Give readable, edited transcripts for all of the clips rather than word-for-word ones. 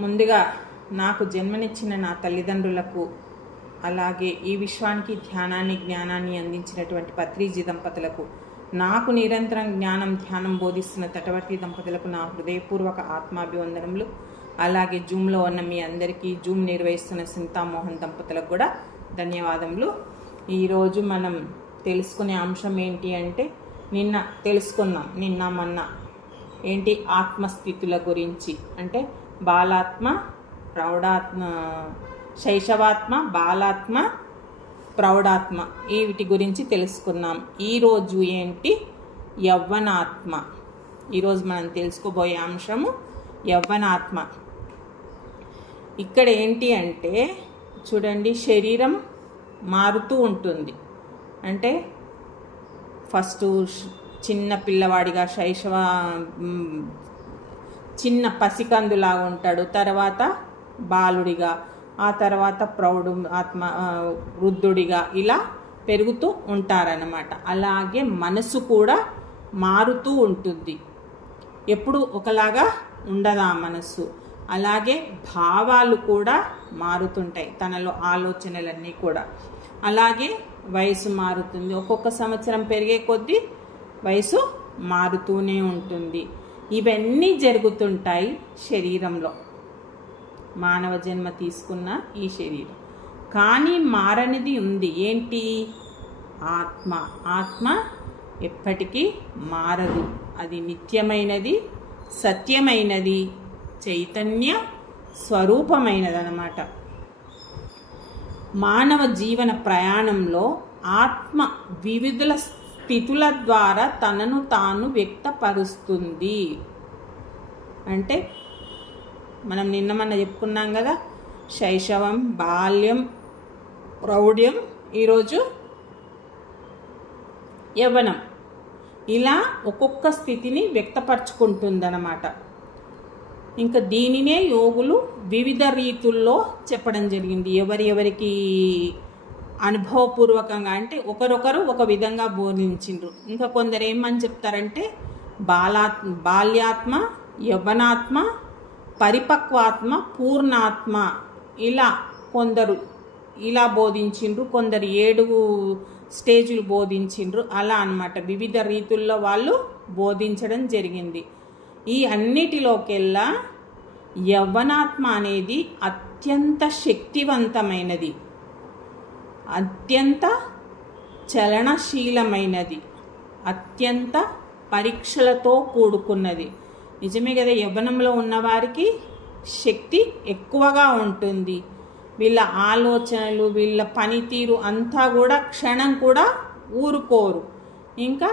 ముందుగా నాకు జన్మనిచ్చిన నా తల్లిదండ్రులకు, అలాగే ఈ విశ్వానికి ధ్యానాన్ని జ్ఞానాన్ని అందించినటువంటి పత్రిజీ దంపతులకు, నాకు నిరంతరం ధ్యానం బోధిస్తున్న తటవర్తి దంపతులకు నా హృదయపూర్వక ఆత్మాభివందనములు. అలాగే జూమ్లో ఉన్న మీ అందరికీ, జూమ్ నిర్వహిస్తున్న సింతామోహన్ దంపతులకు కూడా ధన్యవాదములు. ఈరోజు మనం తెలుసుకునే అంశం ఏంటి అంటే, నిన్న మొన్న ఏంటి ఆత్మస్థితుల గురించి, అంటే బాలాత్మ, ప్రౌఢాత్మ, శైశవాత్మ, బాలాత్మ, ప్రౌఢాత్మ, వీటి గురించి తెలుసుకున్నాం. ఈరోజు ఏంటి యవ్వనాత్మ. ఈరోజు మనం తెలుసుకోబోయే అంశము యవ్వనాత్మ. ఇక్కడ ఏంటి అంటే చూడండి, శరీరం మారుతూ ఉంటుంది. అంటే ఫస్ట్ చిన్న పిల్లవాడిగా చిన్న పసికందులాగా ఉంటాడు, తర్వాత బాలుడిగా, ఆ తర్వాత వృద్ధుడిగా ఇలా పెరుగుతూ ఉంటారన్నమాట. అలాగే మనసు కూడా మారుతూ ఉంటుంది, ఎప్పుడు ఒకలాగా ఉండదు ఆ మనస్సు. అలాగే భావాలు కూడా మారుతుంటాయి, తనలో ఆలోచనలన్నీ కూడా. అలాగే వయసు మారుతుంది, ఒక్కొక్క సంవత్సరం పెరిగే కొద్దీ వయసు మారుతూనే ఉంటుంది. ఇవన్నీ జరుగుతుంటాయి శరీరంలో, మానవ జన్మ తీసుకున్న ఈ శరీరం. కానీ మారనిది ఉంది, ఏంటి? ఆత్మ. ఆత్మ ఎప్పటికీ మారదు, అది నిత్యమైనది, సత్యమైనది, చైతన్య స్వరూపమైనది అన్నమాట. మానవ జీవన ప్రయాణంలో ఆత్మ వివిధ స్థితుల ద్వారా తనను తాను వ్యక్తపరుస్తుంది. అంటే మనం నిన్న చెప్పుకున్నాం కదా, శైశవం, బాల్యం, ప్రౌఢ్యం, ఈరోజు యవ్వనం. ఇలా ఒక్కొక్క స్థితిని వ్యక్తపరచుకుంటుందన్నమాట. ఇంకా దీనినే యోగులు వివిధ రీతుల్లో చెప్పడం జరిగింది. ఎవరికి అనుభవపూర్వకంగా, అంటే ఒకరొకరు ఒక విధంగా బోధించిండ్రు. ఇంకా కొందరు ఏమని చెప్తారంటే బాల్యాత్మ, యవ్వనాత్మ, పరిపక్వాత్మ, పూర్ణాత్మ, ఇలా కొందరు ఇలా బోధించిండ్రు, కొందరు 7 స్టేజులు బోధించిండ్రు. అలా అన్నమాట, వివిధ రీతుల్లో వాళ్ళు బోధించడం జరిగింది. ఈ అన్నిటిలోకెల్లా యవ్వనాత్మ అనేది అత్యంత శక్తివంతమైనది, అత్యంత చలనశీలమైనది, అత్యంత పరీక్షలతో కూడుకున్నది. నిజమే కదా, యవ్వనంలో ఉన్నవారికి శక్తి ఎక్కువగా ఉంటుంది. వీళ్ళ ఆలోచనలు, వీళ్ళ పనితీరు అంతా కూడా క్షణం కూడా ఊరుకోరు. ఇంకా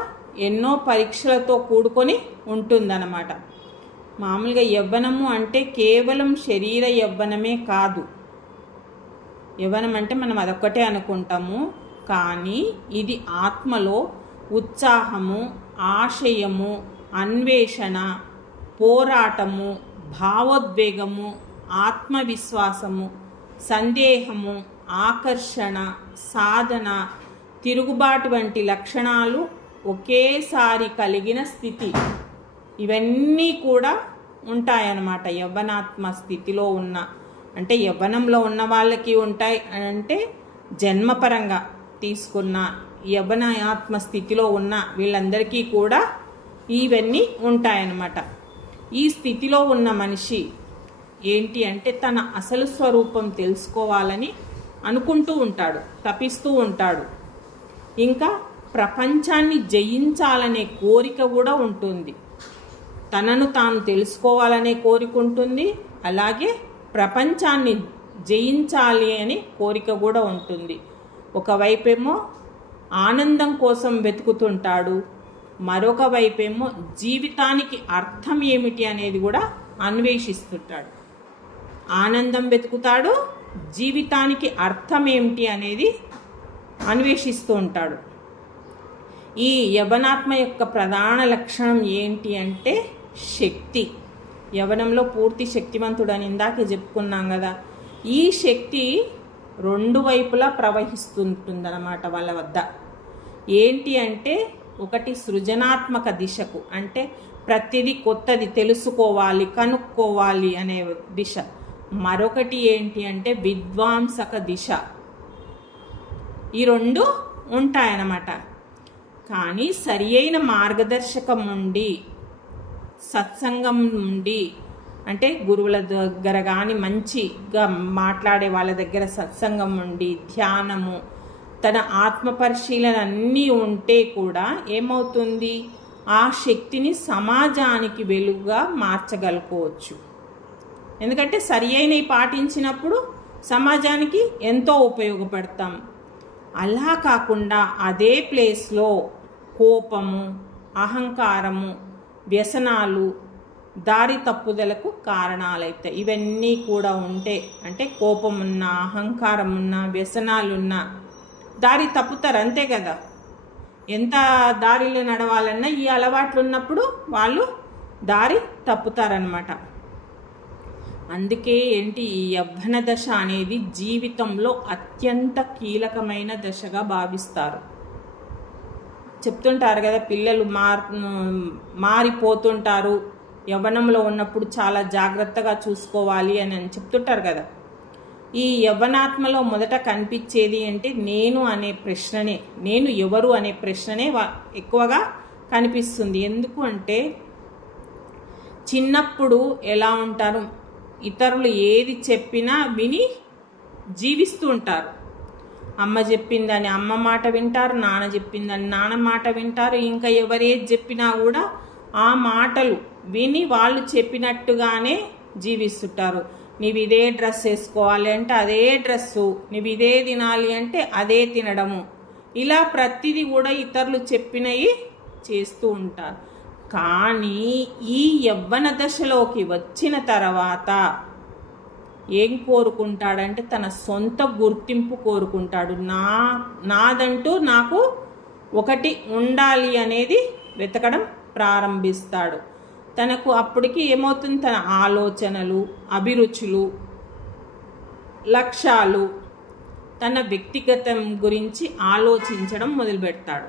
ఎన్నో పరీక్షలతో కూడుకొని ఉంటుందన్నమాట. మామూలుగా యవ్వనము అంటే కేవలం శరీర యవ్వనమే కాదు. యవ్వనం అంటే మనం అదొక్కటే అనుకుంటాము, కానీ ఇది ఆత్మలో ఉత్సాహము, ఆశయము, అన్వేషణ, పోరాటము, భావోద్వేగము, ఆత్మవిశ్వాసము, సందేహము, ఆకర్షణ, సాధన, తిరుగుబాటు వంటి లక్షణాలు ఒకేసారి కలిగిన స్థితి. ఇవన్నీ కూడా ఉంటాయన్నమాట యవ్వనాత్మ స్థితిలో ఉన్న, అంటే యవ్వనంలో ఉన్న వాళ్ళకి ఉంటాయి. అంటే జన్మపరంగా తీసుకున్న యవ్వన ఆత్మ స్థితిలో ఉన్న వీళ్ళందరికీ కూడా ఇవన్నీ ఉంటాయన్నమాట. ఈ స్థితిలో ఉన్న మనిషి ఏంటి అంటే తన అసలు స్వరూపం తెలుసుకోవాలని అనుకుంటూ ఉంటాడు, తపిస్తూ ఉంటాడు. ఇంకా ప్రపంచాన్ని జయించాలనే కోరిక కూడా ఉంటుంది, తనను తాను తెలుసుకోవాలనే కోరిక ఉంటుంది. అలాగే ప్రపంచాన్ని జయించాలి అనే కోరిక కూడా ఉంటుంది. ఒకవైపేమో ఆనందం కోసం వెతుకుతుంటాడు, మరొక వైపేమో జీవితానికి అర్థం ఏమిటి అనేది కూడా అన్వేషిస్తుంటాడు. ఆనందం వెతుకుతాడు, జీవితానికి అర్థం ఏమిటి అనేది అన్వేషిస్తూ ఉంటాడు. ఈ యవ్వనాత్మ యొక్క ప్రధాన లక్షణం ఏంటి అంటే శక్తి. యవ్వనంలో పూర్తి శక్తివంతుడని ఇందాక చెప్పుకున్నాం కదా. ఈ శక్తి 2 వైపులా ప్రవహిస్తుంటుందన్నమాట వాళ్ళ వద్ద. ఏంటి అంటే ఒకటి సృజనాత్మక దిశకు, అంటే ప్రతిదీ కొత్తది తెలుసుకోవాలి, కనుక్కోవాలి అనే దిశ. మరొకటి ఏంటి అంటే విద్వాంసక దిశ. ఈ రెండు ఉంటాయన్నమాట. కానీ సరి అయిన మార్గదర్శకం నుండి, సత్సంగం నుండి, అంటే గురువుల దగ్గర కానీ మంచిగా మాట్లాడే వాళ్ళ దగ్గర సత్సంగం ఉండి, ధ్యానము, తన ఆత్మ పరిశీలన అన్నీ ఉంటే కూడా ఏమవుతుంది, ఆ శక్తిని సమాజానికి వెలుగుగా మార్చగలుకోవచ్చు. ఎందుకంటే సరి అయినవి పాటించినప్పుడు సమాజానికి ఎంతో ఉపయోగపడతాం. అలా కాకుండా అదే ప్లేస్లో కోపము, అహంకారము, వ్యసనాలు, దారి తప్పుదలకు కారణాలవుతాయి. ఇవన్నీ కూడా ఉంటే, అంటే కోపం ఉన్నా, అహంకారం ఉన్నా, వ్యసనాలున్నా దారి తప్పుతారు, అంతే కదా. ఎంత దారిలో నడవాలన్నా ఈ అలవాట్లు ఉన్నప్పుడు వాళ్ళు దారి తప్పుతారనమాట. అందుకే ఏంటి, ఈ యవ్వన దశ అనేది జీవితంలో అత్యంత కీలకమైన దశగా భావిస్తారు. చెప్తుంటారు కదా, పిల్లలు మారిపోతుంటారు, యవ్వనంలో ఉన్నప్పుడు చాలా జాగ్రత్తగా చూసుకోవాలి అని చెప్తుంటారు కదా. ఈ యవ్వనాత్మలో మొదట కనిపించేది అంటే నేను అనే ప్రశ్ననే, నేను ఎవరు అనే ప్రశ్ననే ఎక్కువగా కనిపిస్తుంది. ఎందుకు అంటే చిన్నప్పుడు ఎలా ఉంటారు, ఇతరులు ఏది చెప్పినా విని జీవిస్తూ ఉంటారు. అమ్మ చెప్పిందని అమ్మ మాట వింటారు, నాన్న చెప్పిందని నాన్న మాట వింటారు. ఇంకా ఎవరేది చెప్పినా కూడా ఆ మాటలు విని వాళ్ళు చెప్పినట్టుగానే జీవిస్తుంటారు. నీవు ఇదే డ్రెస్ వేసుకోవాలి అంటే అదే డ్రెస్సు, నీవు ఇదే తినాలి అంటే అదే తినడము, ఇలా ప్రతిదీ కూడా ఇతరులు చెప్పినవి చేస్తూ ఉంటారు. కానీ ఈ యవ్వన దశలోకి వచ్చిన తర్వాత ఏం కోరుకుంటాడంటే తన సొంత గుర్తింపు కోరుకుంటాడు. నాదంటూ నాకు ఒకటి ఉండాలి అనేది వెతకడం ప్రారంభిస్తాడు. తనకు అప్పటికి ఏమవుతుంది, తన ఆలోచనలు, అభిరుచులు, లక్ష్యాలు, తన వ్యక్తిగతం గురించి ఆలోచించడం మొదలుపెడతాడు.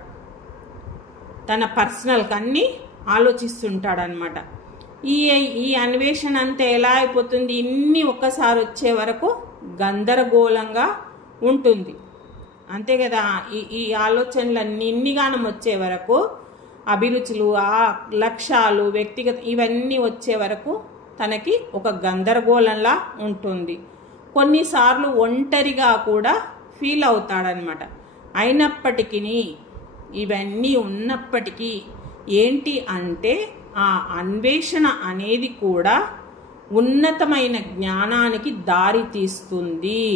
తన పర్సనల్కి అన్నీ ఆలోచిస్తుంటాడనమాట. ఈ అన్వేషణ అంతా ఎలా అయిపోతుంది, ఇన్ని ఒక్కసారి వచ్చే వరకు గందరగోళంగా ఉంటుంది, అంతే కదా. ఈ ఆలోచనలన్నీ ఇన్నిగానం వచ్చే వరకు, అభిరుచులు, ఆ లక్ష్యాలు, వ్యక్తిగత ఇవన్నీ వచ్చే వరకు తనకి ఒక గందరగోళంలా ఉంటుంది. కొన్నిసార్లు ఒంటరిగా కూడా ఫీల్ అవుతాడనమాట. అయినప్పటికీ ఇవన్నీ ఉన్నప్పటికీ ఏంటి అంటే ఆ అన్వేషణ అనేది కూడా ఉన్నతమైన జ్ఞానానికి దారి తీస్తుంది.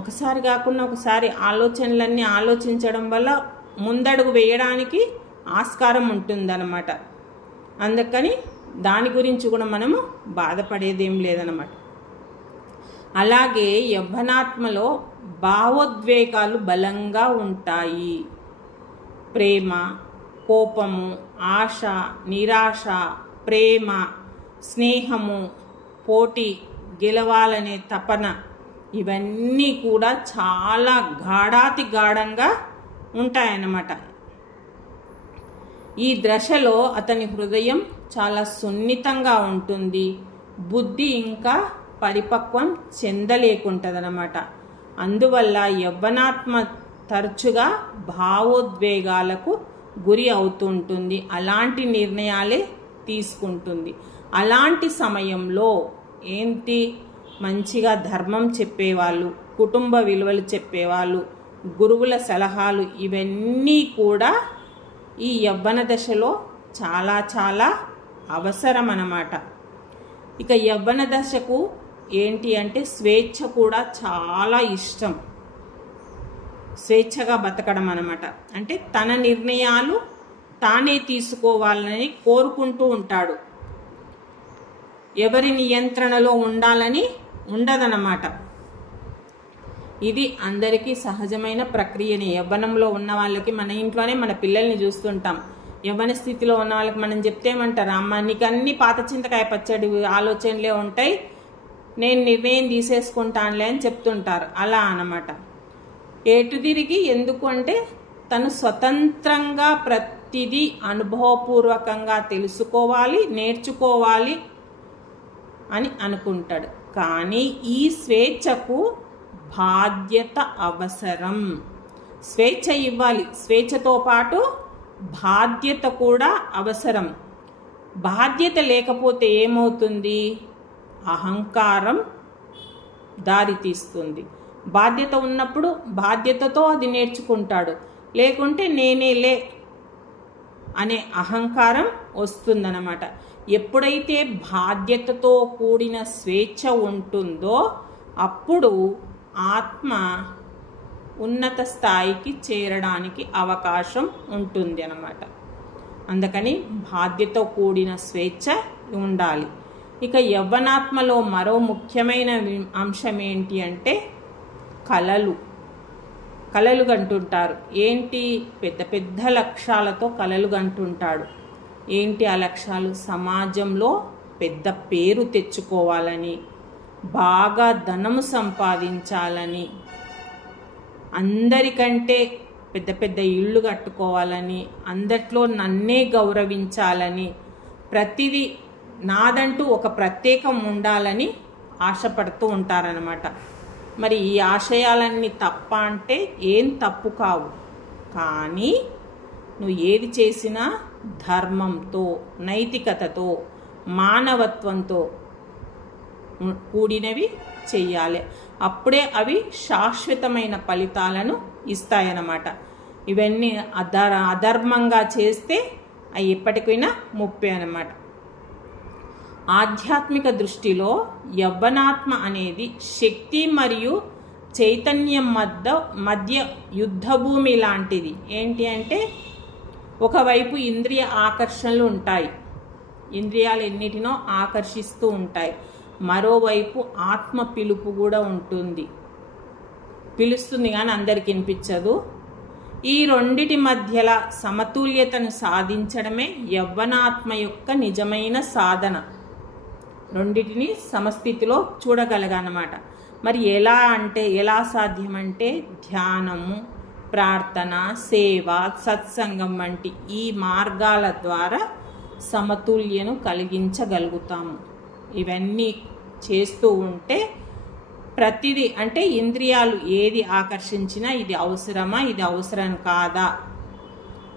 ఒకసారి కాకుండా ఒకసారి ఆలోచనలన్నీ ఆలోచించడం వల్ల ముందడుగు వేయడానికి ఆస్కారం ఉంటుందన్నమాట. అందుకని దాని గురించి కూడా మనము బాధపడేదేం లేదన్నమాట. అలాగే యవ్వనాత్మలో భావోద్వేగాలు బలంగా ఉంటాయి. ప్రేమ, కోపము, ఆశ, నిరాశ, ప్రేమ, స్నేహము, పోటీ, గెలవాలనే తపన, ఇవన్నీ కూడా చాలా గాఢాతి గాఢంగా ఉంటాయన్నమాట. ఈ దశలో అతని హృదయం చాలా సున్నితంగా ఉంటుంది, బుద్ధి ఇంకా పరిపక్వం చెందలేకుంటుందన్నమాట. అందువల్ల యవ్వనాత్మ తరచుగా భావోద్వేగాలకు గురి అవుతుంటుంది, అలాంటి నిర్ణయాలే తీసుకుంటుంది. అలాంటి సమయంలో ఏంటి, మంచిగా ధర్మం చెప్పేవాళ్ళు, కుటుంబ విలువలు చెప్పేవాళ్ళు, గురువుల సలహాలు, ఇవన్నీ కూడా ఈ యవ్వన దశలో చాలా చాలా అవసరం అన్నమాట. ఇక యవ్వన దశకు ఏంటి అంటే స్వేచ్ఛ కూడా చాలా ఇష్టం. స్వేచ్ఛగా బతకడం అన్నమాట. అంటే తన నిర్ణయాలు తానే తీసుకోవాలని కోరుకుంటూ ఉంటాడు. ఎవరి నియంత్రణలో ఉండాలని ఉండదన్నమాట. ఇది అందరికీ సహజమైన ప్రక్రియని. యవ్వనంలో ఉన్న వాళ్ళకి, మన ఇంట్లోనే మన పిల్లల్ని చూస్తుంటాం, యవ్వన స్థితిలో ఉన్న వాళ్ళకి మనం చెప్తేమంటారు, అమ్మ నీకు అన్ని పాత చింతకాయ పచ్చడి ఆలోచనలే ఉంటాయి, నేను నిర్ణయం తీసేసుకుంటానులే అని చెప్తుంటారు. అలా అన్నమాట. ఎటు తిరిగి ఎందుకు అంటే తను స్వతంత్రంగా ప్రతిదీ అనుభవపూర్వకంగా తెలుసుకోవాలి, నేర్చుకోవాలి అని అనుకుంటాడు. కానీ ఈ స్వేచ్ఛకు బాధ్యత అవసరం. స్వేచ్ఛ ఇవ్వాలి, స్వేచ్ఛతో పాటు బాధ్యత కూడా అవసరం. బాధ్యత లేకపోతే ఏమవుతుంది? అహంకారం దారితీస్తుంది. బాధ్యత ఉన్నప్పుడు బాధ్యతతో అది నేర్చుకుంటాడు, లేకుంటే నేనేలే అనే అహంకారం వస్తుందన్నమాట. ఎప్పుడైతే బాధ్యతతో కూడిన స్వేచ్ఛ ఉంటుందో అప్పుడు ఆత్మ ఉన్నత స్థాయికి చేరడానికి అవకాశం ఉంటుంది అన్నమాట. అందుకని బాధ్యతతో కూడిన స్వేచ్ఛ ఉండాలి. ఇక యవ్వనాత్మలో మరో ముఖ్యమైన అంశం ఏంటి అంటే కలలు కంటుంటారు. ఏంటి? పెద్ద పెద్ద లక్ష్యాలతో కలలు కంటుంటాడు. ఏంటి ఆ లక్ష్యాలు? సమాజంలో పెద్ద పేరు తెచ్చుకోవాలని, బాగా ధనము సంపాదించాలని, అందరికంటే పెద్ద పెద్ద ఇళ్ళు కట్టుకోవాలని, అందరిలో నన్నే గౌరవించాలని, ప్రతిదీ నాదంటూ ఒక ప్రత్యేకం ఉండాలని ఆశపడుతూ ఉంటారనమాట. మరి ఈ ఆశయాలన్నీ తప్ప అంటే ఏం తప్పు కావు. కానీ నువ్వు ఏది చేసినా ధర్మంతో, నైతికతతో, మానవత్వంతో కూడినవి చెయ్యాలి. అప్పుడే అవి శాశ్వతమైన ఫలితాలను ఇస్తాయన్నమాట. ఇవన్నీ అధర్మంగా చేస్తే అవి ఎప్పటికైనా ముప్పే అన్నమాట. ఆధ్యాత్మిక దృష్టిలో యవ్వనాత్మ అనేది శక్తి మరియు చైతన్యం మధ్య యుద్ధభూమి లాంటిది. ఏంటి అంటే ఒకవైపు ఇంద్రియ ఆకర్షణలు ఉంటాయి, ఇంద్రియాలు ఎన్నిటినో ఆకర్షిస్తూ ఉంటాయి. మరోవైపు ఆత్మ పిలుపు కూడా ఉంటుంది, పిలుస్తుంది కానీ అందరికి వినిపించదు. ఈ రెండిటి మధ్యల సమతుల్యతను సాధించడమే యవ్వనాత్మ యొక్క నిజమైన సాధన. రెండిటిని సమస్థితిలో చూడగలగనమాట. మరి ఎలా సాధ్యమంటే ధ్యానము, ప్రార్థన, సేవ, సత్సంగం వంటి ఈ మార్గాల ద్వారా సమతుల్యను కలిగించగలుగుతాము. ఇవన్నీ చేస్తూ ఉంటే ప్రతిదీ అంటే ఇంద్రియాలు ఏది ఆకర్షించినా ఇది అవసరమా, ఇది అవసరం కాదా,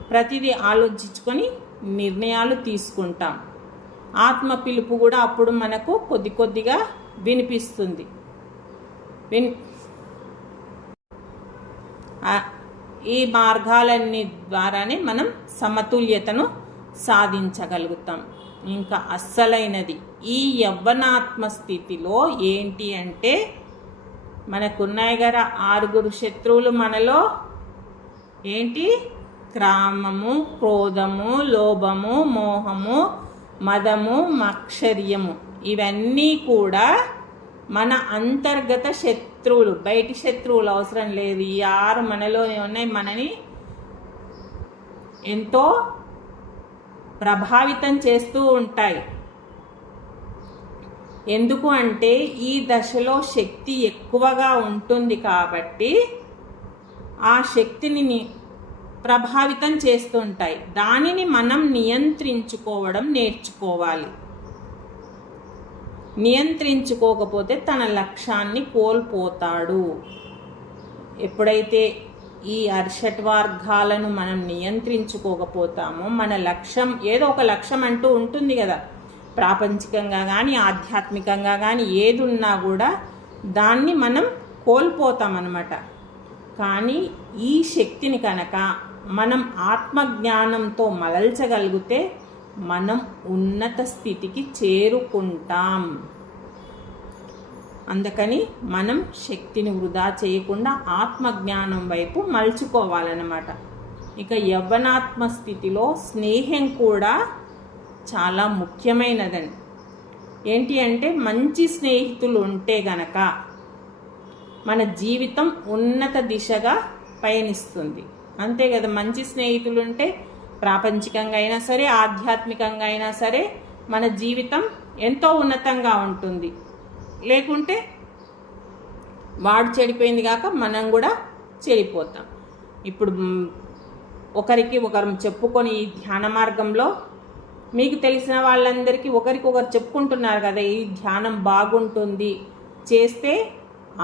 ప్రతిదీ ఆలోచించుకొని నిర్ణయాలు తీసుకుంటాం. ఆత్మ పిలుపు కూడా అప్పుడు మనకు కొద్ది కొద్దిగా వినిపిస్తుంది. ఈ మార్గాలన్నీ ద్వారానే మనం సమతుల్యతను సాధించగలుగుతాం. ఇంకా అస్సలైనది ఈ యవ్వనాత్మ స్థితిలో ఏంటి అంటే మనకున్నాయి కదా 6 శత్రువులు మనలో. ఏంటి? క్రామము, క్రోధము, లోభము, మోహము, మదము, మత్సర్యము. ఇవన్నీ కూడా మన అంతర్గత శత్రువులు, బయటి శత్రువులు అవసరం లేదు. ఈ 6 మనలోనే ఉన్నాయి. మనని ఎంతో ప్రభావితం చేస్తూ ఉంటాయి. ఎందుకు అంటే ఈ దశలో శక్తి ఎక్కువగా ఉంటుంది కాబట్టి ఆ శక్తిని ప్రభావితం చేస్తుంటాయి. దానిని మనం నియంత్రించుకోవడం నేర్చుకోవాలి. నియంత్రించుకోకపోతే తన లక్ష్యాన్ని కోల్పోతాడు. ఎప్పుడైతే ఈ అర్షట్వర్గాలను మనం నియంత్రించుకోకపోతామో మన లక్ష్యం, ఏదో ఒక లక్ష్యం అంటూ ఉంటుంది కదా, ప్రాపంచికంగా కానీ ఆధ్యాత్మికంగా కానీ ఏది ఉన్నా కూడా దాన్ని మనం కోల్పోతామన్నమాట. కానీ ఈ శక్తిని కనుక మనం ఆత్మజ్ఞానంతో మలల్చగలిగితే మనం ఉన్నత స్థితికి చేరుకుంటాం. అందుకని మనం శక్తిని వృధా చేయకుండా ఆత్మజ్ఞానం వైపు మలుచుకోవాలన్నమాట. ఇక యవ్వనాత్మ స్థితిలో స్నేహం కూడా చాలా ముఖ్యమైనదండి. ఏంటి అంటే మంచి స్నేహితులు ఉంటే గనక మన జీవితం ఉన్నత దిశగా పయనిస్తుంది. అంతే కదా, మంచి స్నేహితులు ఉంటే ప్రాపంచికంగా అయినా సరే ఆధ్యాత్మికంగా అయినా సరే మన జీవితం ఎంతో ఉన్నతంగా ఉంటుంది. లేకుంటే వాడు చెడిపోయింది కాక మనం కూడా చెడిపోతాం. ఇప్పుడు ఒకరికి ఒకరు చెప్పుకొని ఈ ధ్యాన మార్గంలో మీకు తెలిసిన వాళ్ళందరికీ ఒకరికొకరు చెప్పుకుంటున్నారు కదా, ఈ ధ్యానం బాగుంటుంది, చేస్తే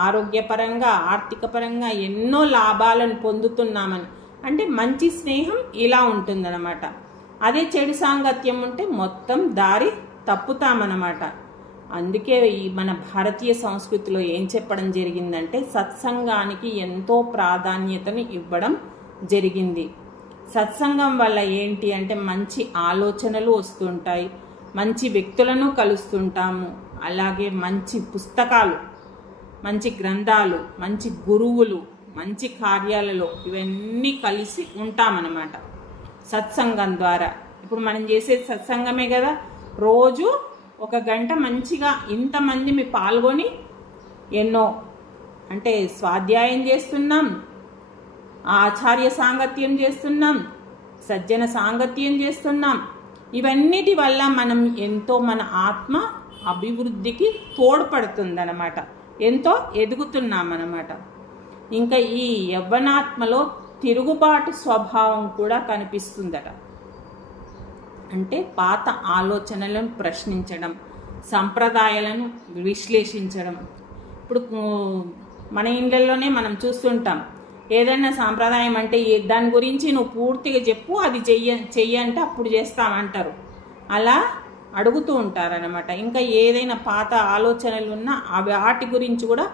ఆరోగ్యపరంగా ఆర్థిక పరంగా ఎన్నో లాభాలను పొందుతున్నామని. అంటే మంచి స్నేహం ఇలా ఉంటుందన్నమాట. అదే చెడు సాంగత్యం ఉంటే మొత్తం దారి తప్పుతామన్నమాట. అందుకే ఈ మన భారతీయ సంస్కృతిలో ఏం చెప్పడం జరిగిందంటే సత్సంగానికి ఎంతో ప్రాధాన్యతను ఇవ్వడం జరిగింది. సత్సంగం వల్ల ఏంటి అంటే మంచి ఆలోచనలు వస్తుంటాయి, మంచి వ్యక్తులను కలుస్తుంటాము, అలాగే మంచి పుస్తకాలు, మంచి గ్రంథాలు, మంచి గురువులు, మంచి కార్యాలలో ఇవన్నీ కలిసి ఉంటామన్నమాట సత్సంగం ద్వారా. ఇప్పుడు మనం చేసేది సత్సంగమే కదా. రోజు 1 గంట మంచిగా ఇంతమంది మీ పాల్గొని ఎన్నో అంటే స్వాధ్యాయం చేస్తున్నాం, ఆచార్య సాంగత్యం చేస్తున్నాం, సజ్జన సాంగత్యం చేస్తున్నాం. ఇవన్నిటి వల్ల మనం ఎంతో మన ఆత్మ అభివృద్ధికి తోడ్పడుతుందన్నమాట, ఎంతో ఎదుగుతున్నామన్నమాట. ఇంకా ఈ యవ్వనాత్మలో తిరుగుబాటు స్వభావం కూడా కనిపిస్తుందట. అంటే పాత ఆలోచనలను ప్రశ్నించడం, సంప్రదాయాలను విశ్లేషించడం. ఇప్పుడు మన ఇళ్ళల్లోనే మనం చూస్తుంటాం, ఏదైనా సాంప్రదాయం అంటే దాని గురించి నువ్వు పూర్తిగా చెప్పు, అది చెయ్యి అంటే అప్పుడు చేస్తామంటారు. అలా అడుగుతూ ఉంటారనమాట. ఇంకా ఏదైనా పాత ఆలోచనలు ఉన్నా వాటి గురించి కూడా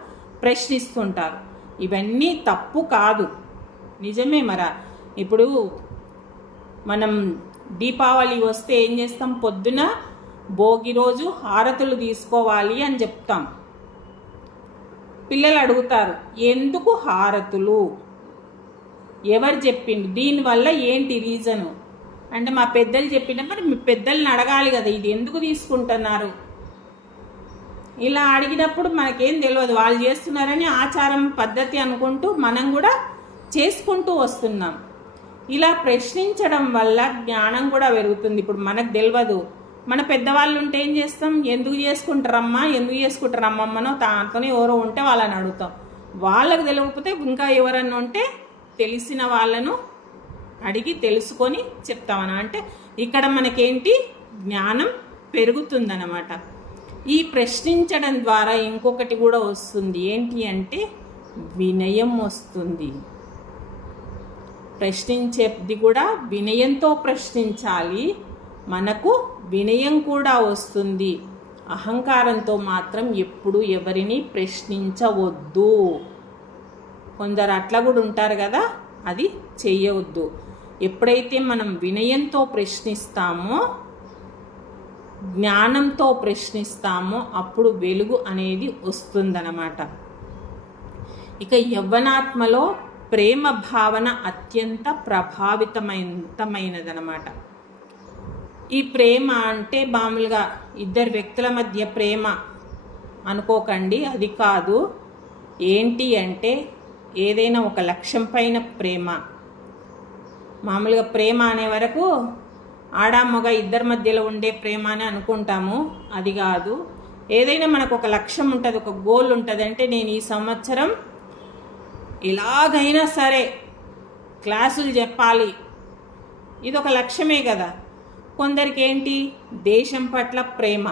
ప్రశ్నిస్తుంటారు. ఇవన్నీ తప్పు కాదు, నిజమే. ఇప్పుడు మనం దీపావళి వస్తే ఏం చేస్తాం, పొద్దున భోగి రోజు హారతులు తీసుకోవాలి అని చెప్తాం. పిల్లలు అడుగుతారు, ఎందుకు హారతులు, ఎవరు చెప్పిండు, దీనివల్ల ఏంటి రీజను అంటే మా పెద్దలు చెప్పినప్పుడు మీ పెద్దల్ని అడగాలి కదా, ఇది ఎందుకు తీసుకుంటున్నారు. ఇలా అడిగినప్పుడు మనకేం తెలియదు, వాళ్ళు చేస్తున్నారని ఆచారం పద్ధతి అనుకుంటూ మనం కూడా చేసుకుంటూ వస్తున్నాం. ఇలా ప్రశ్నించడం వల్ల జ్ఞానం కూడా పెరుగుతుంది. ఇప్పుడు మనకు తెలియదు, మన పెద్దవాళ్ళు ఉంటే ఏం చేస్తాం, ఎందుకు చేసుకుంటారమ్మనో దాంతోనే ఎవరో ఉంటే వాళ్ళని అడుగుతాం. వాళ్ళకు తెలియకపోతే ఇంకా ఎవరన్నా ఉంటే తెలిసిన వాళ్ళను అడిగి తెలుసుకొని చెప్తామన్నా. అంటే ఇక్కడ మనకేంటి జ్ఞానం పెరుగుతుందన్నమాట. ఈ ప్రశ్నించడం ద్వారా ఇంకొకటి కూడా వస్తుంది, ఏంటి అంటే వినయం వస్తుంది. ప్రశ్నించేది కూడా వినయంతో ప్రశ్నించాలి, మనకు వినయం కూడా వస్తుంది. అహంకారంతో మాత్రం ఎప్పుడు ఎవరిని ప్రశ్నించవద్దు. కొందరు అట్లా కూడా ఉంటారు కదా, అది చెయ్యవద్దు. ఎప్పుడైతే మనం వినయంతో ప్రశ్నిస్తామో, జ్ఞానంతో ప్రశ్నిస్తామో అప్పుడు వెలుగు అనేది వస్తుందన్నమాట. ఇక యవ్వనాత్మలో ప్రేమ భావన అత్యంత ప్రభావితమైనదనమాట. ఈ ప్రేమ అంటే మామూలుగా ఇద్దరు వ్యక్తుల మధ్య ప్రేమ అనుకోకండి, అది కాదు. ఏంటి అంటే ఏదైనా ఒక లక్ష్యం పైన ప్రేమ. మామూలుగా ప్రేమ అనే వరకు ఆడ మగ ఇద్దరి మధ్యలో ఉండే ప్రేమ అని అనుకుంటాము, అది కాదు. ఏదైనా మనకు ఒక లక్ష్యం ఉంటుంది, ఒక గోల్ ఉంటుంది. అంటే నేను ఈ సంవత్సరం ఎలాగైనా సరే క్లాసులు చెప్పాలి, ఇది ఒక లక్ష్యమే కదా. కొందరికి ఏంటి దేశం పట్ల ప్రేమ,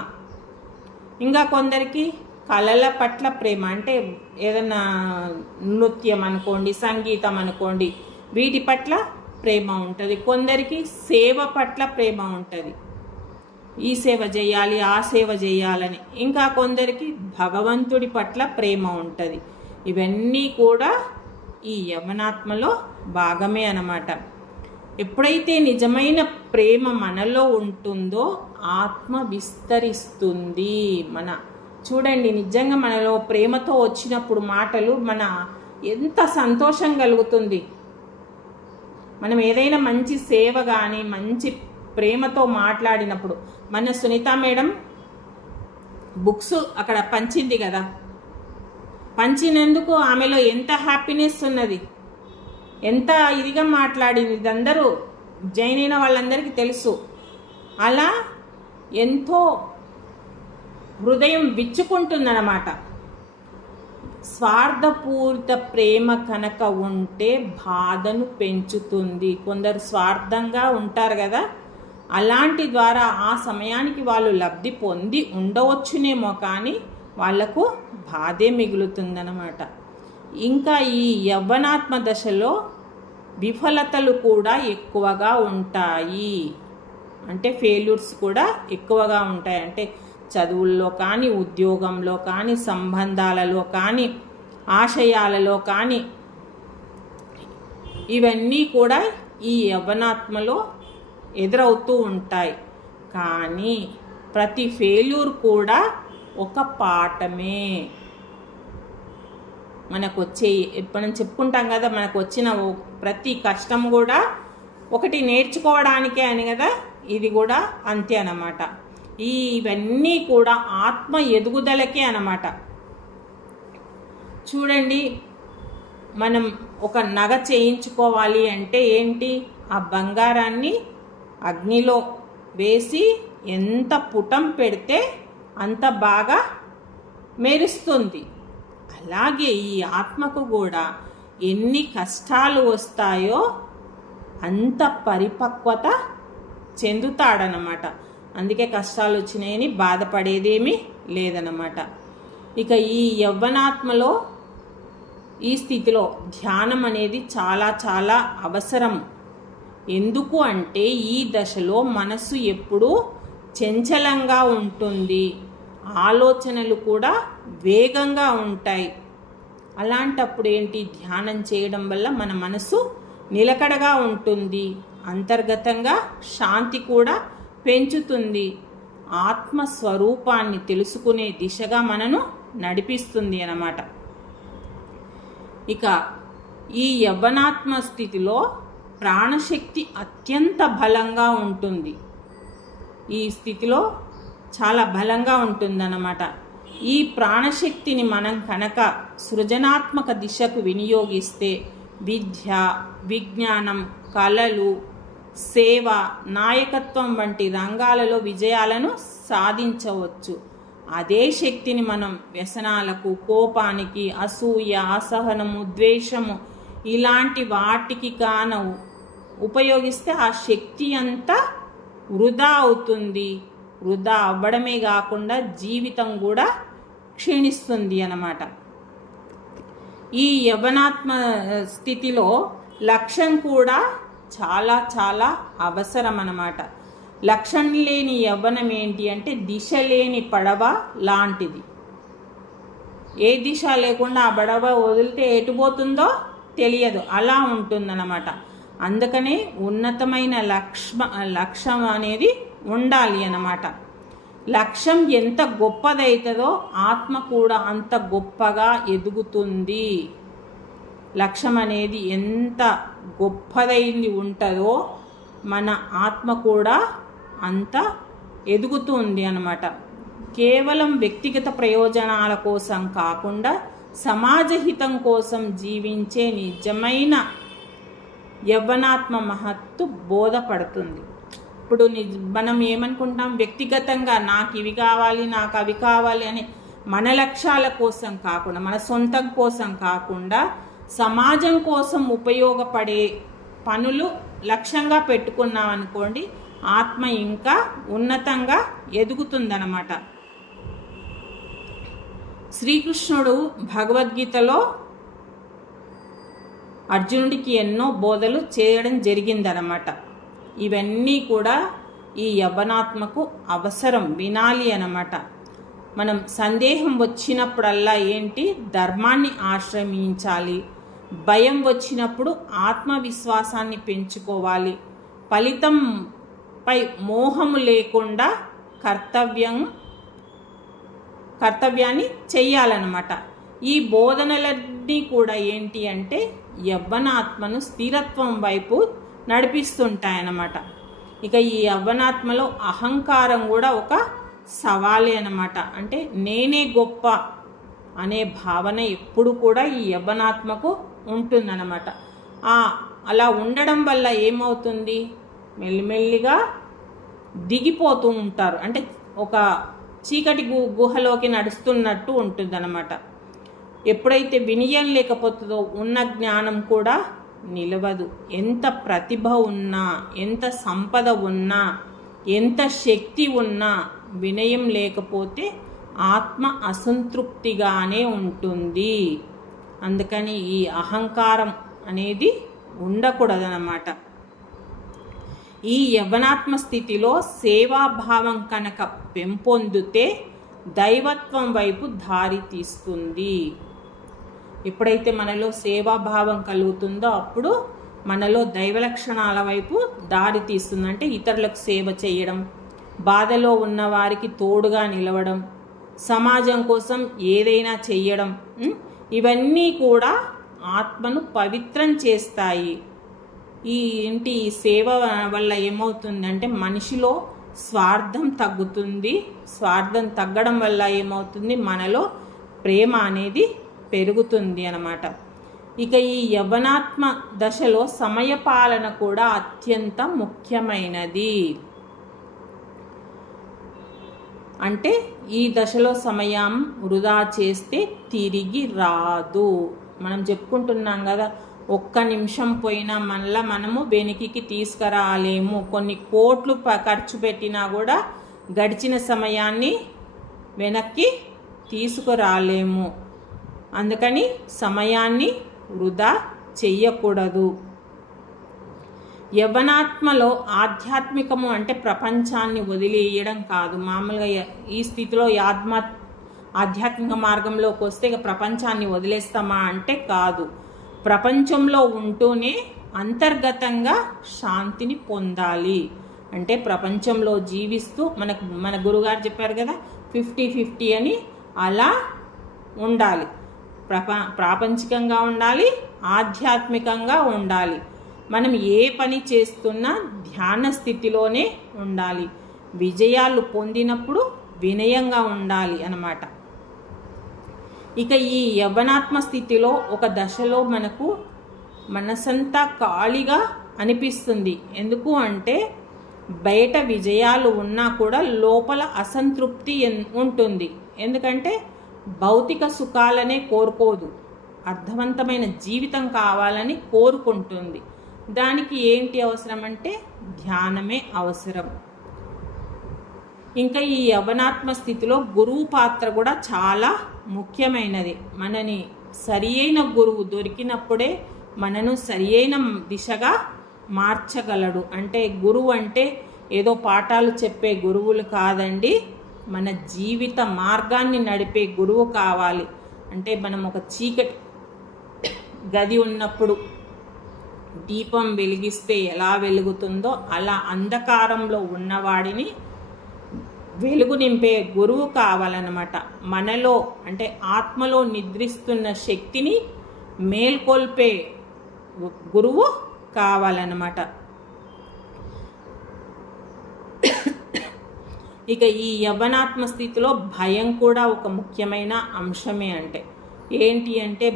ఇంకా కొందరికి కళల పట్ల ప్రేమ. అంటే ఏదన్నా నృత్యం అనుకోండి, సంగీతం అనుకోండి, వీటి పట్ల ప్రేమ ఉంటుంది. కొందరికి సేవ పట్ల ప్రేమ ఉంటుంది, ఈ సేవ చేయాలి ఆ సేవ చేయాలని. ఇంకా కొందరికి భగవంతుడి పట్ల ప్రేమ ఉంటుంది. ఇవన్నీ కూడా ఈ యవ్వనాత్మలో భాగమే అన్నమాట. ఎప్పుడైతే నిజమైన ప్రేమ మనలో ఉంటుందో ఆత్మ విస్తరిస్తుంది. చూడండి, నిజంగా మనలో ప్రేమతో వచ్చినప్పుడు మాటలు ఎంత సంతోషం కలుగుతుంది. మనం ఏదైనా మంచి సేవ కానీ మంచి ప్రేమతో మాట్లాడినప్పుడు, మన సునీత మేడం బుక్స్ అక్కడ పంచింది కదా, పంచినందుకు ఆమెలో ఎంత హ్యాపీనెస్ ఉన్నది, ఎంత ఇదిగా మాట్లాడింది, ఇది అందరూ జాయిన్ అయిన వాళ్ళందరికీ తెలుసు. అలా ఎంతో హృదయం విచ్చుకుంటుందన్నమాట. స్వార్థపూరిత ప్రేమ కనుక ఉంటే బాధను పెంచుతుంది. కొందరు స్వార్థంగా ఉంటారు కదా, అలాంటి ద్వారా ఆ సమయానికి వాళ్ళు లబ్ధి పొంది ఉండవచ్చునేమో, కానీ వాళ్లకు బాధే మిగులుతుందన్నమాట. ఇంకా ఈ యవ్వనాత్మ దశలో విఫలతలు కూడా ఎక్కువగా ఉంటాయి. అంటే ఫెయిల్యూర్స్ కూడా ఎక్కువగా ఉంటాయి. అంటే చదువుల్లో కానీ, ఉద్యోగంలో కానీ, సంబంధాలలో కానీ, ఆశయాలలో కానీ, ఇవన్నీ కూడా ఈ యవ్వనాత్మలో ఎదురవుతూ ఉంటాయి. కానీ ప్రతి ఫెయిల్యూర్ కూడా ఒక పాఠమే. మనం చెప్పుకుంటాం కదా, మనకు వచ్చిన ప్రతి కష్టం కూడా ఒకటి నేర్చుకోవడానికే అని కదా, ఇది కూడా అంతే అన్నమాట. ఇవన్నీ కూడా ఆత్మ ఎదుగుదలకే అన్నమాట. చూడండి, మనం ఒక నగ చేయించుకోవాలి అంటే ఏంటి, ఆ బంగారాన్ని అగ్నిలో వేసి ఎంత పుటం పెడితే అంత బాగా మెరుస్తుంది. అలాగే ఈ ఆత్మకు కూడా ఎన్ని కష్టాలు వస్తాయో అంత పరిపక్వత చెందుతాడనమాట. అందుకే కష్టాలు వచ్చినాయని బాధపడేదేమీ లేదనమాట. ఇక ఈ యవ్వనాత్మలో ఈ స్థితిలో ధ్యానం అనేది చాలా చాలా అవసరం. ఎందుకు అంటే ఈ దశలో మనసు ఎప్పుడూ చంచలంగా ఉంటుంది, ఆలోచనలు కూడా వేగంగా ఉంటాయి. అలాంటప్పుడు ఏంటి, ధ్యానం చేయడం వల్ల మన మనసు నిలకడగా ఉంటుంది, అంతర్గతంగా శాంతి కూడా పెంచుతుంది, ఆత్మస్వరూపాన్ని తెలుసుకునే దిశగా మనను నడిపిస్తుంది అన్నమాట. ఇక ఈ యవ్వనాత్మ స్థితిలో ప్రాణశక్తి అత్యంత బలంగా ఉంటుంది. ఈ స్థితిలో చాలా బలంగా ఉంటుందన్నమాట. ఈ ప్రాణశక్తిని మనం కనుక సృజనాత్మక దిశకు వినియోగిస్తే విద్య, విజ్ఞానం, కళలు, సేవ, నాయకత్వం వంటి రంగాలలో విజయాలను సాధించవచ్చు. అదే శక్తిని మనం వ్యసనాలకు, కోపానికి, అసూయ, అసహనము, ద్వేషము ఇలాంటి వాటికి ఉపయోగిస్తే ఆ శక్తి అంతా వృధా అవుతుంది. వృధా అవ్వడమే కాకుండా జీవితం కూడా క్షీణిస్తుంది అన్నమాట. ఈ యవ్వనాత్మ స్థితిలో లక్ష్యం కూడా చాలా చాలా అవసరం అన్నమాట. లక్ష్యం లేని యవ్వనం ఏంటి అంటే దిశ లేని పడవ లాంటిది. ఏ దిశ లేకుండా ఆ పడవ వదిలితే ఎటుపోతుందో తెలియదు, అలా ఉంటుందన్నమాట. అందుకనే ఉన్నతమైన లక్ష్యం అనేది ఉండాలి అన్నమాట. లక్ష్యం ఎంత గొప్పదవుతుందో ఆత్మ కూడా అంత గొప్పగా ఎదుగుతుంది. లక్ష్యం అనేది ఎంత గొప్పదైంది ఉంటుందో మన ఆత్మ కూడా అంత ఎదుగుతుంది అన్నమాట. కేవలం వ్యక్తిగత ప్రయోజనాల కోసం కాకుండా సమాజహితం కోసం జీవించే నిజమైన యవ్వనాత్మ మహత్తు బోధపడుతుంది. ఇప్పుడు మనం ఏమనుకుంటాం, వ్యక్తిగతంగా నాకు ఇవి కావాలి, నాకు అవి కావాలి అని మన లక్ష్యాల కోసం కాకుండా, మన సొంతం కోసం కాకుండా సమాజం కోసం ఉపయోగపడే పనులు లక్ష్యంగా పెట్టుకున్నాం అనుకోండి, ఆత్మ ఇంకా ఉన్నతంగా ఎదుగుతుందన్నమాట. శ్రీకృష్ణుడు భగవద్గీతలో అర్జునుడికి ఎన్నో బోధలు చేయడం జరిగిందన్నమాట. ఇవన్నీ కూడా ఈ యవ్వనాత్మకు అవసరం, వినాలి అన్నమాట. మనం సందేహం వచ్చినప్పుడల్లా ఏంటి, ధర్మాన్ని ఆశ్రయించాలి. భయం వచ్చినప్పుడు ఆత్మవిశ్వాసాన్ని పెంచుకోవాలి. ఫలితంపై మోహము లేకుండా కర్తవ్యాన్ని చెయ్యాలన్నమాట. ఈ బోధనలన్నీ కూడా ఏంటి అంటే యవ్వనాత్మను స్థిరత్వం వైపు నడిపిస్తుంటాయన్నమాట. ఇక ఈ యవ్వనాత్మలో అహంకారం కూడా ఒక సవాలే అన్నమాట. అంటే నేనే గొప్ప అనే భావన ఎప్పుడు కూడా ఈ యవ్వనాత్మకు ఉంటుందన్నమాట. అలా ఉండడం వల్ల ఏమవుతుంది, మెల్లిమెల్లిగా దిగిపోతూ ఉంటారు. అంటే ఒక చీకటి గుహలోకి నడుస్తున్నట్టు ఉంటుందన్నమాట. ఎప్పుడైతే వినయం లేకపోతుందో ఉన్న జ్ఞానం కూడా నిలవదు. ఎంత ప్రతిభ ఉన్నా, ఎంత సంపద ఉన్నా, ఎంత శక్తి ఉన్నా వినయం లేకపోతే ఆత్మ అసంతృప్తిగానే ఉంటుంది. అందుకని ఈ అహంకారం అనేది ఉండకూడదన్నమాట. ఈ యవ్వనాత్మ స్థితిలో సేవాభావం కనుక పెంపొందితే దైవత్వం వైపు దారి తీస్తుంది. ఎప్పుడైతే మనలో సేవాభావం కలుగుతుందో అప్పుడు మనలో దైవ లక్షణాల వైపు దారి తీస్తుంది. అంటే ఇతరులకు సేవ చేయడం, బాధలో ఉన్న వారికి తోడుగా నిలవడం, సమాజం కోసం ఏదైనా చెయ్యడం, ఇవన్నీ కూడా ఆత్మను పవిత్రం చేస్తాయి. ఈ సేవ వల్ల ఏమవుతుందంటే మనిషిలో స్వార్థం తగ్గుతుంది. స్వార్థం తగ్గడం వల్ల ఏమవుతుంది, మనలో ప్రేమ అనేది పెరుగుతుంది అన్నమాట. ఇక ఈ యవ్వనాత్మ దశలో సమయపాలన కూడా అత్యంత ముఖ్యమైనది. అంటే ఈ దశలో సమయం వృధా చేస్తే తిరిగి రాదు. మనం చెప్పుకుంటున్నాం కదా, ఒక్క నిమిషం పోయినా మళ్ళీ మనము వెనక్కి తీసుకురాలేము. కొన్ని కోట్లు ఖర్చు పెట్టినా కూడా గడిచిన సమయాన్ని వెనక్కి తీసుకురాలేము. అందుకని సమయాన్ని వృధా చెయ్యకూడదు. యవ్వనాత్మలో ఆధ్యాత్మికము అంటే ప్రపంచాన్ని వదిలేయడం కాదు. మామూలుగా ఈ స్థితిలో ఆధ్యాత్మిక మార్గంలోకి వస్తే ఇక ప్రపంచాన్ని వదిలేస్తామా అంటే కాదు. ప్రపంచంలో ఉంటూనే అంతర్గతంగా శాంతిని పొందాలి. అంటే ప్రపంచంలో జీవిస్తూ మన గురుగారు చెప్పారు కదా 50-50 అని, అలా ఉండాలి. ప్రాపంచికంగా ఉండాలి, ఆధ్యాత్మికంగా ఉండాలి. మనం ఏ పని చేస్తున్నా ధ్యాన స్థితిలోనే ఉండాలి. విజయాలు పొందినప్పుడు వినయంగా ఉండాలి అన్నమాట. ఇక ఈ యవ్వనాత్మ స్థితిలో ఒక దశలో మనకు మనసంతా ఖాళీగా అనిపిస్తుంది. ఎందుకు అంటే బయట విజయాలు ఉన్నా కూడా లోపల అసంతృప్తి ఉంటుంది. ఎందుకంటే భౌతిక సుఖాలనే కోరుకోదు, అర్థవంతమైన జీవితం కావాలని కోరుకుంటుంది. దానికి ఏంటి అవసరం అంటే ధ్యానమే అవసరం. ఇంకా ఈ యవ్వనాత్మ స్థితిలో గురువు పాత్ర కూడా చాలా ముఖ్యమైనది. మనని సరి అయిన గురువు దొరికినప్పుడే మనను సరి అయిన దిశగా మార్చగలడు. అంటే గురువు అంటే ఏదో పాఠాలు చెప్పే గురువులు కాదండి, మన జీవిత మార్గాన్ని నడిపే గురువు కావాలి. అంటే మనం ఒక చీకటి గది ఉన్నప్పుడు దీపం వెలిగిస్తే ఎలా వెలుగుతుందో అలా అంధకారంలో ఉన్నవాడిని వెలుగు నింపే గురువు కావాలన్నమాట. మనలో అంటే ఆత్మలో నిద్రిస్తున్న శక్తిని మేల్కొల్పే గురువు కావాలన్నమాట. ఇక ఈ యవ్వనాత్మ స్థితిలో భయం కూడా ఒక ముఖ్యమైన అంశమే. అంటే ఏంటి అంటే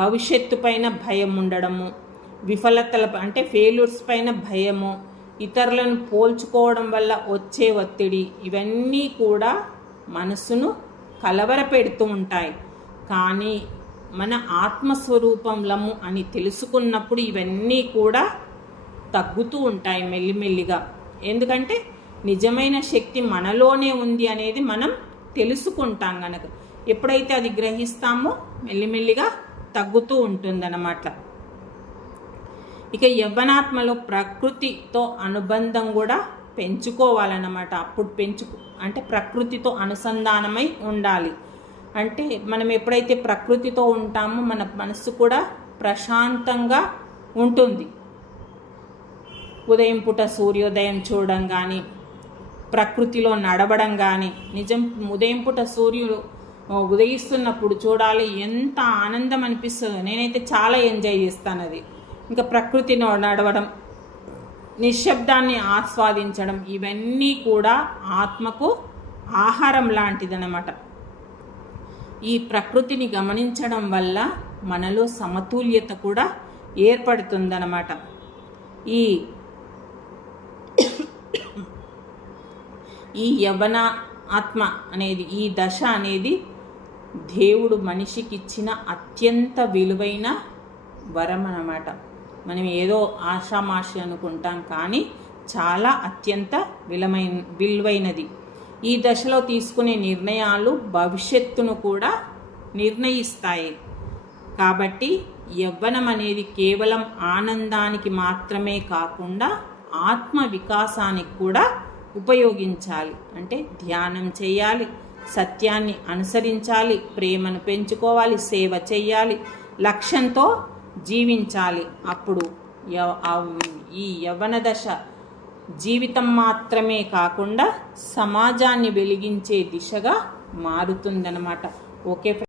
భవిష్యత్తు పైన భయం ఉండడము, విఫలతల అంటే ఫెయిల్యూర్స్ పైన భయము, ఇతరులను పోల్చుకోవడం వల్ల వచ్చే ఒత్తిడి, ఇవన్నీ కూడా మనసును కలవరపెడుతూ ఉంటాయి. కానీ మన ఆత్మస్వరూపంలము అని తెలుసుకున్నప్పుడు ఇవన్నీ కూడా తగ్గుతూ ఉంటాయి మెల్లిమెల్లిగా. ఎందుకంటే నిజమైన శక్తి మనలోనే ఉంది అనేది మనం తెలుసుకుంటాం కనుక. ఎప్పుడైతే అది గ్రహిస్తామో మెల్లిమెల్లిగా తగ్గుతూ ఉంటుందన్నమాట. ఇక యవ్వనాత్మలో ప్రకృతితో అనుబంధం కూడా పెంచుకోవాలన్నమాట. అప్పుడు అంటే ప్రకృతితో అనుసంధానమై ఉండాలి. అంటే మనం ఎప్పుడైతే ప్రకృతితో ఉంటామో మన మనస్సు కూడా ప్రశాంతంగా ఉంటుంది. ఉదయం పూట సూర్యోదయం చూడడం కానీ, ప్రకృతిలో నడవడం కానీ, ఉదయం పూట సూర్యుడు ఉదయిస్తున్నప్పుడు చూడాలి, ఎంత ఆనందం అనిపిస్తుందో. నేనైతే చాలా ఎంజాయ్ చేస్తాను అది. ఇంకా ప్రకృతిలో నడవడం, నిశ్శబ్దాన్ని ఆస్వాదించడం, ఇవన్నీ కూడా ఆత్మకు ఆహారం లాంటిదన్నమాట. ఈ ప్రకృతిని గమనించడం వల్ల మనలో సమతుల్యత కూడా ఏర్పడుతుందన్నమాట. ఈ యవ్వన ఆత్మ అనేది, ఈ దశ అనేది దేవుడు మనిషికి ఇచ్చిన అత్యంత విలువైన వరం అన్నమాట. మనం ఏదో ఆషామాషి అనుకుంటాం, కానీ చాలా అత్యంత విలువైనది. ఈ దశలో తీసుకునే నిర్ణయాలు భవిష్యత్తును కూడా నిర్ణయిస్తాయి. కాబట్టి యవ్వనం అనేది కేవలం ఆనందానికి మాత్రమే కాకుండా ఆత్మ వికాసానికి కూడా ఉపయోగించాలి. అంటే ధ్యానం చేయాలి, సత్యాన్ని అనుసరించాలి, ప్రేమను పెంచుకోవాలి, సేవ చేయాలి, లక్ష్యంతో జీవించాలి. అప్పుడు ఈ యవ్వన దశ జీవితం మాత్రమే కాకుండా సమాజాన్ని వెలిగించే దిశగా మారుతుందన్నమాట. ఓకే.